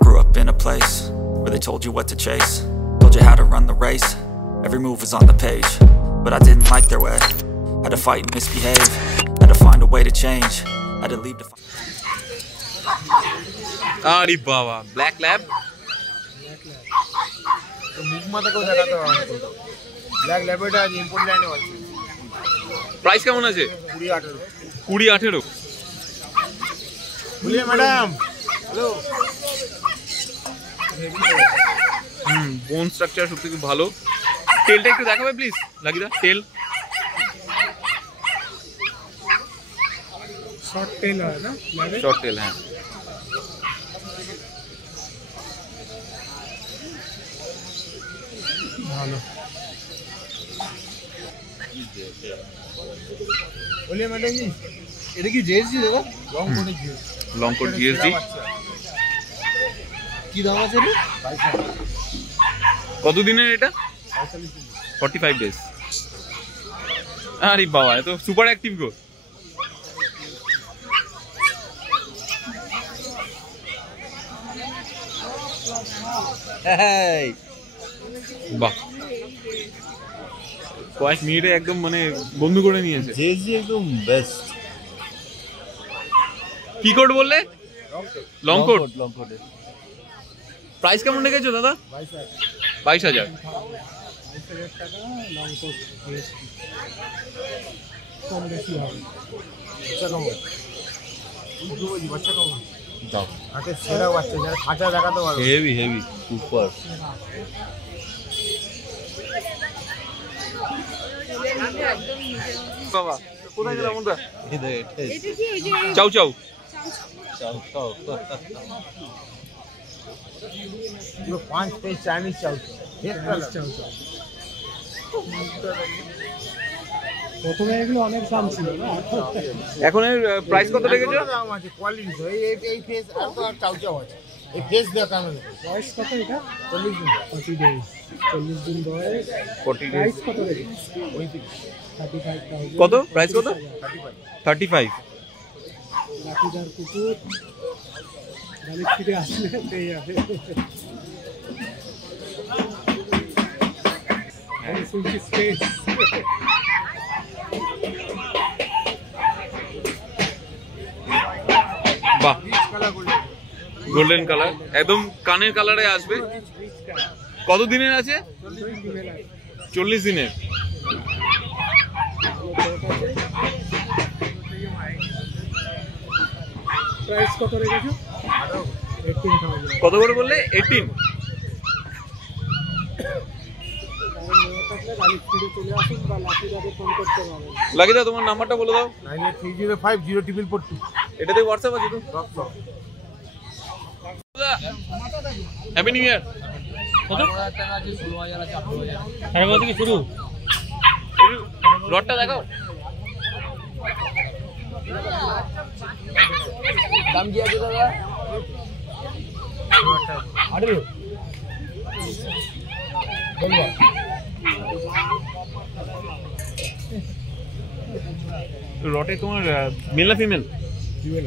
grew up in a place where they told you what to chase, told you how to run the race. Every move was on the page, but I didn't like their way. Had to fight and misbehave, had to find a way to change, had to leave to find... अरे baa baa black lab तो मुख माता को দেখাতে হবে black ল্যাবটা আজ import লাইনে আছে প্রাইস কেমন আছে 20-18 বলিয়ে ম্যাডাম হ্যালো বোন স্ট্রাকচার সত্যি খুব ভালো টেলটা একটু দেখাবে প্লিজ লাগিদা টেল শর্ট টেল হয় না শর্ট টেল হ্যাঁ ভালো বলিয়ে ম্যাডাম জি এটা কি জিএসডি দাদা লং কোট জিএসডি কি দাম আছে রে কত দিনের এটা 45 ডেজ আরে বাবা এত সুপার অ্যাক্টিভ গো বাহ কয়েক মিনিটে একদম মানে বন্ধু করে নিয়েছে জিএসডি একদম বেস্ট কি কোড বললে লং কোট প্রাইস কেমন রেখেছো দাদা 22,000 হেভি হেভি সুপার বাবা কোথায় গেলাম আমরা চাও চাও পুরো 5 পেজ চাইনিজ চাউ প্রথমে এগুলো অনেক দাম ছিল না এখন এর প্রাইস কত রেখেছো দাম আছে কোয়ালিটি তো এই ফেস আর তো চাউ চাউ আছে এই ফেস দেখানো না প্রাইস কত এটা 40 দিন 40 ডেজ 40 দিন বয়স 40 প্রাইস কত রেখেছো ওই 35000 কত প্রাইস কত 35 লাঠিদার কুকুর গালি ফিরে আসলে পেয়ে যাবে বাহ গোল্ডেন কালার একদম কানের কালারে আসবে কত দিনের আছে 40 দিনের প্রাইস কত রেখেছো 18000 কত করে বললে 18 লাগিদা তোমার নাম্বারটা বলে দাও 98305042 এটাতে হোয়াটসঅ্যাপ আছে তো হ্যাপি নিউ ইয়ার কত 16000 আছে 16000 আছে 18000 আরে কত কি শুরু লটটা দেখাও দাম কি আছে দাদা আরে বলবা রটে তোমার মেল না ফিমেল ফিমেল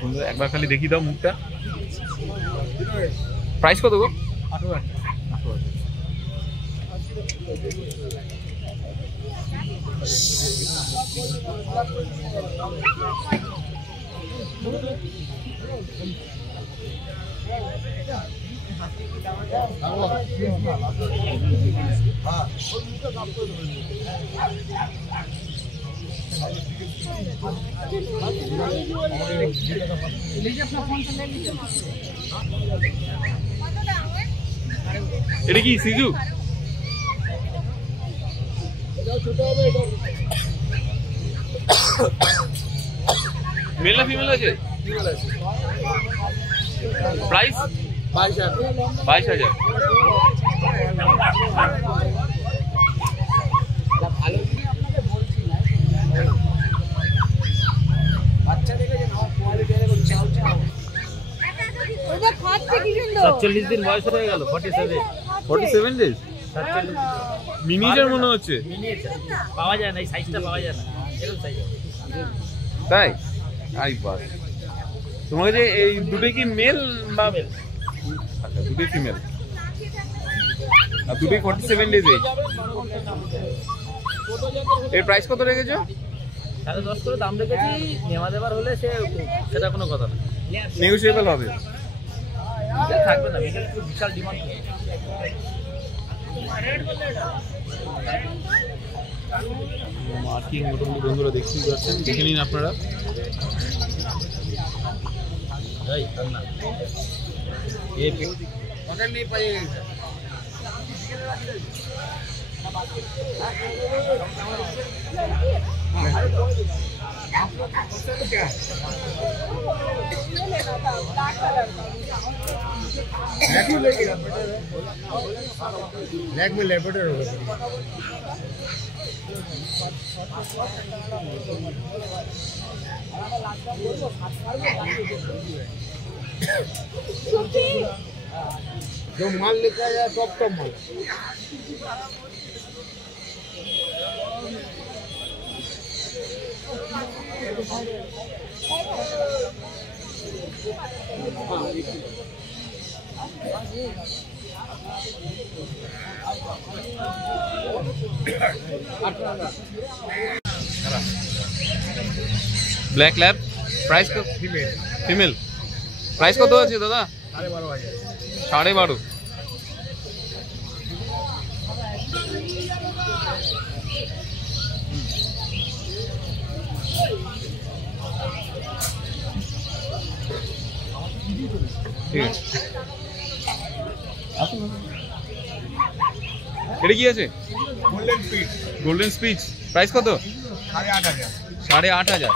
তোমরা একবার খালি দেখি দাও মুখটা প্রাইস কত গো 8000 এটা কি সিজু মেল না ফিমেল আছে প্রাইস 22000 বাচ্চা দেখে যে কোয়ালিটি চাও চাও 47 দিন বয়স হয়ে গেল। 47 ডেজ। মিনিচার মনে হচ্ছে। মিনিয়েচার পাওয়া যায় না, এই সাইজটা পাওয়া যায় না, এরকম সাইজ। তাই? আই বাস। তোমার কাছে এই দুটোই কি মেল বা মেল? আচ্ছা, দুটোই ফিমেল। আর দুটোই 47 ডেজ এজ। এর প্রাইস কত রেখেছো? 10.5 করে দাম রেখেছি, নেওয়া দেবার হলে সেটা কোনো কথা না, নেগোশিয়েবল হবে। থাকবে না, বিশাল ডিমান্ড। মার্কিং মোটামুটি বন্ধুরা দেখতেই পাচ্ছেন, দেখে নিন আপনারা। ब्लैक में लेपर्ड होगा। जो माल लेके आया टॉप माल। ব্ল্যাক ল্যাব প্রাইস কত? ফিমেল। প্রাইস কত আছে দাদা? 12.5। ঠিক আছে। এটা কি আছে? Golden speech. প্রাইস কত? 8,500।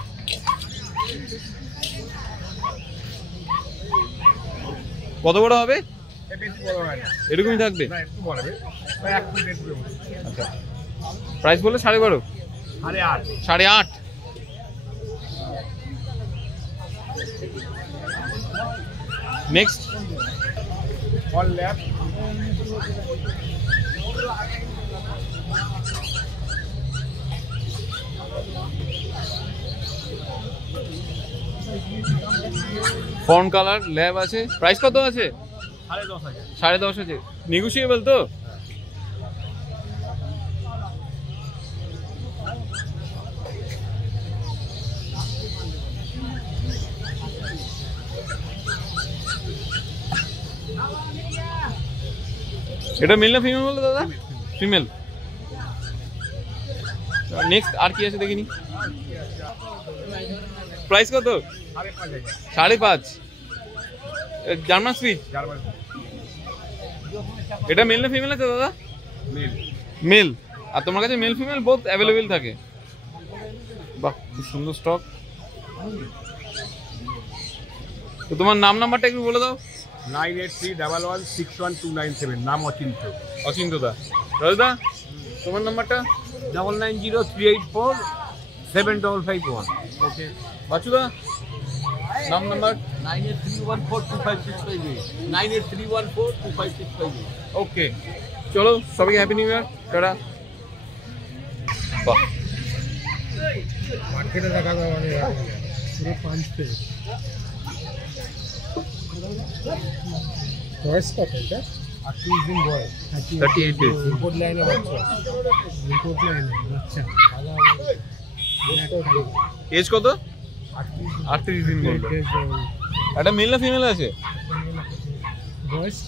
কত বড় হবে? এরকমই থাকবে। আচ্ছা, প্রাইস বললে 12.5। 8.5। Next all lab fawn colour lab আছে। প্রাইস কত আছে? 10,500 আছে। নেগোশিয়েবল তো? এটা মেল না ফিমেল বলো দাদা? ফিমেল। নেক্সট আর কি আছে দেখিনি। প্রাইস কত? 5.5। German switch. এটা মেল না ফিমেল আছে দাদা? মেল। আর তোমার কাছে মেল ফিমেল বোথ অ্যাভেলেবেল থাকে? বাহ, খুব সুন্দর স্টক। তো তোমার নাম নাম্বারটা একটু বলে দাও। 9831161297। নাম অচিন্ত। অচিন্ত দা। দাদা তোমার নাম্বারটা? 9903847551। ওকে। বাচুদা নাম নাম্বার? 9831425658। 9831425658। ওকে, চলো সবাইকে হ্যাপি নিউ ইয়ার। টাটা। বাহ, মার্কেটে দেখা যাবে মানে পুরো 5 পেজ। বয়স কত এটা? 38 দিন বয়স। 38 ডেজ। রিপোর্ট লাইনে বাচ্চা। রিপোর্ট লাইনে বাচ্চা। এজ কত? 38 দিন বললো। এটা মেল না ফিমেল আছে? বয়স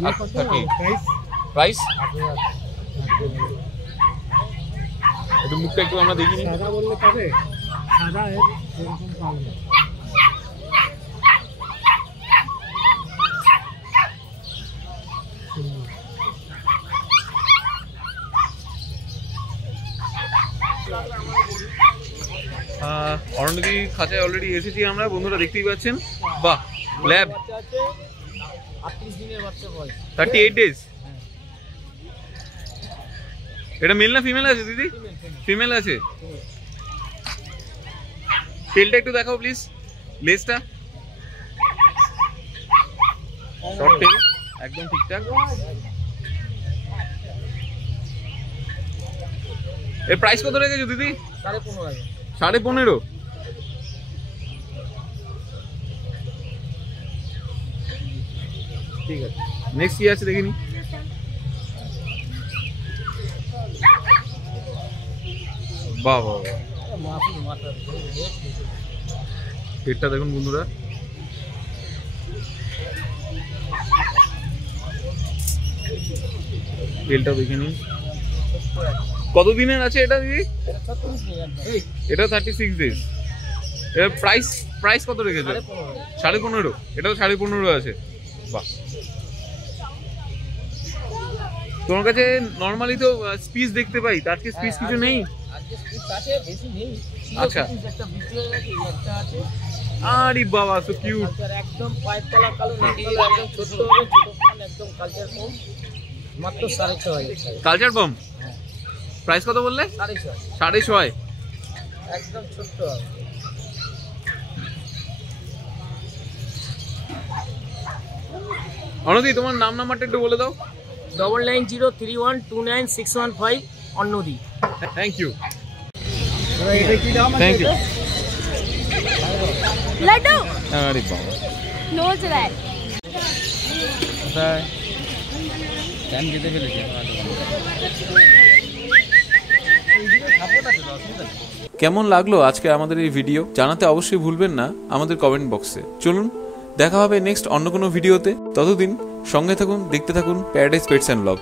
ইয়ে কত? 30। প্রাইস? প্রাইস? একটু মুখটা একটু আমরা দেখিনি। সাদা বললে পাবে? সাদা এরকম পাবে না। অরণ্যদি খাঁচায় অলরেডি এসেছি আমরা, বন্ধুরা দেখতেই পাচ্ছেন। বাহ, ল্যাব 38 দিনের বাচ্চা বয়স। 38 ডেজ। এটা মেল না ফিমেল আছে দিদি? ফিমেল আছে। টেলটা একটু দেখাও প্লিজ, লেজটা। শর্ট টেল একদম ঠিকঠাক। এর প্রাইস কত রেখেছো দিদি? 15.5 15.5। ঠিক আছে, নেক্সট কি আছে দেখিনি। বাহ বাহ, পেটটা দেখুন বন্ধুরা। তেলটা দেখে নিন। কতদিনের আছে এটা দিদি? এটা 36 ডেজ। এর প্রাইস কত রেখেছো? 15.5। এটাও 15.5 আছে। বাহ, তোমার কাছে নরমালি তো স্পিচ দেখতে পাই, তার কি স্পিচ কিছু নেই? আচ্ছা, আরে বাবা সো কিউট। একদম পাইপ তলা কালো, একদম ছোট একদম কালচার ফর্ম, মাত্র 6.5। কালচার বম প্রাইস কত বললে? 6.5। একদম ছোট। অনদি, তোমার নাম নাম্বারটা একটু বলে দাও। 9903129615 অন্নদি। Thank you. এটা কি দাম আছে? Thank you. লাড্ডু আরে বাবা, নোজ রায় কোথায় টাইম যেতে ফেলেছে। কেমন লাগলো আজকে আমাদের এই ভিডিও জানাতে অবশ্যই ভুলবেন না আমাদের কমেন্ট বক্সে। চলুন দেখা হবে নেক্সট অন্য কোনো ভিডিওতে। ততদিন সঙ্গে থাকুন, দেখতে থাকুন প্যারাডাইস পেটস অ্যান্ড ব্লগ।